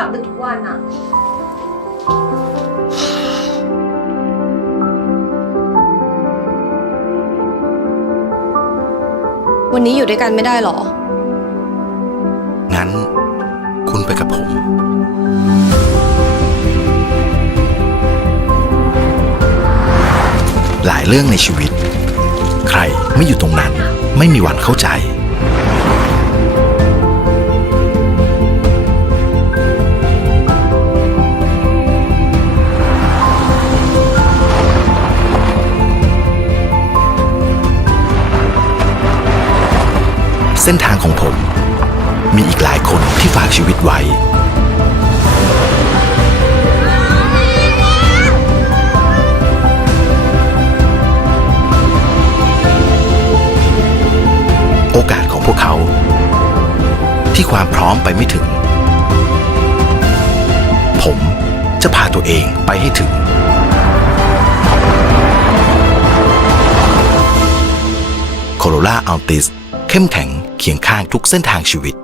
ลับดึกทุกวันอะวันนี้อยู่ด้วยกันไม่ได้หรอ งั้นคุณไปกับผม หลายเรื่องในชีวิต ใครไม่อยู่ตรงนั้นไม่มีวันเข้าใจเส้นทางของผมมีอีกหลายคนที่ฝากชีวิตไว้ โอกาสของพวกเขา ที่ความพร้อมไปไม่ถึง ผมจะพาตัวเองไปให้ถึงโคโรล่าอัลติสเข้มแข็งเคียงข้างทุกเส้นทางชีวิต